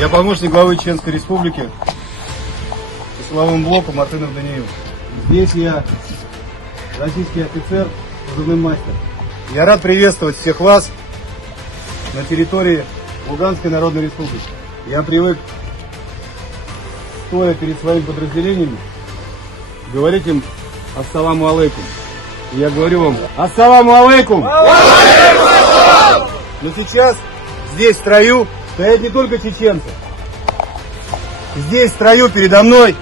Я помощник главы Чеченской Республики по силовому блоку Мартынов Даниил. Здесь я российский офицер, позывной мастер. Я рад приветствовать всех вас на территории Луганской Народной Республики. Я привык, стоя перед своими подразделениями, говорить им ассаламу алейкум. И я говорю вам ассаламу алейкум! Но сейчас здесь в строю стоят не только чеченцы. Здесь в строю передо мной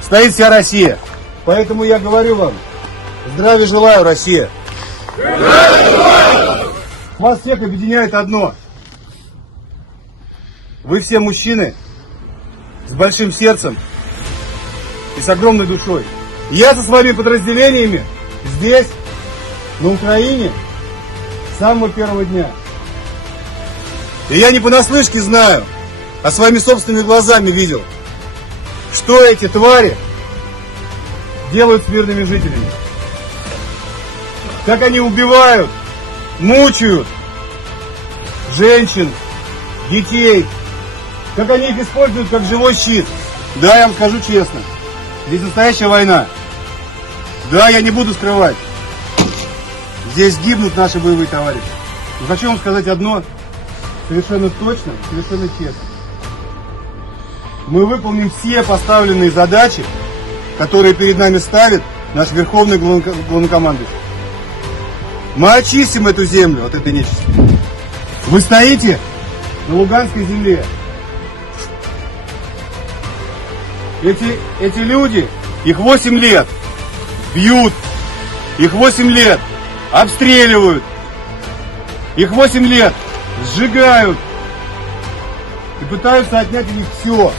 стоит вся Россия. Поэтому я говорю вам, здравия желаю, Россия. Здравия желаю! Вас всех объединяет одно. Вы все мужчины с большим сердцем и с огромной душой. Я со своими подразделениями здесь, на Украине, с самого первого дня. И я не понаслышке знаю, а своими собственными глазами видел, что эти твари делают с мирными жителями. Как они убивают, мучают женщин, детей, как они их используют как живой щит. Да, я вам скажу честно, здесь настоящая война. Да, я не буду скрывать, здесь гибнут наши боевые товарищи. Но хочу вам сказать одно, совершенно точно, совершенно честно. Мы выполним все поставленные задачи, которые перед нами ставит наш верховный главнокомандующий. Мы очистим эту землю от этой нечисти. Вы стоите на Луганской земле. Эти люди, их 8 лет бьют, их 8 лет обстреливают, их 8 лет сжигают и пытаются отнять у них все.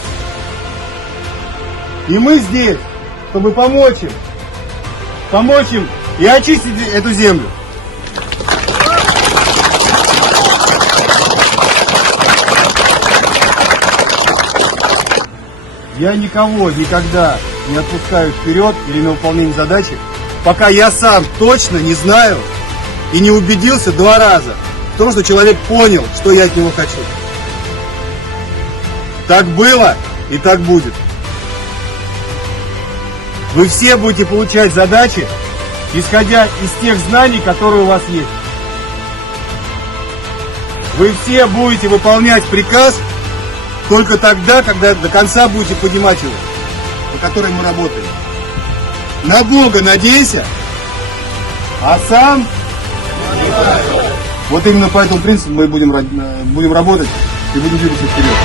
И мы здесь, чтобы помочь им и очистить эту землю. Я никого никогда не отпускаю вперед или на выполнение задачи, пока я сам точно не знаю и не убедился 2 раза в том, что человек понял, что я от него хочу. Так было и так будет. Вы все будете получать задачи, исходя из тех знаний, которые у вас есть. Вы все будете выполнять приказ только тогда, когда до конца будете понимать его, по которой мы работаем. На Бога надейся, а сам... Вот именно по этому принципу мы будем работать и будем двигаться вперед.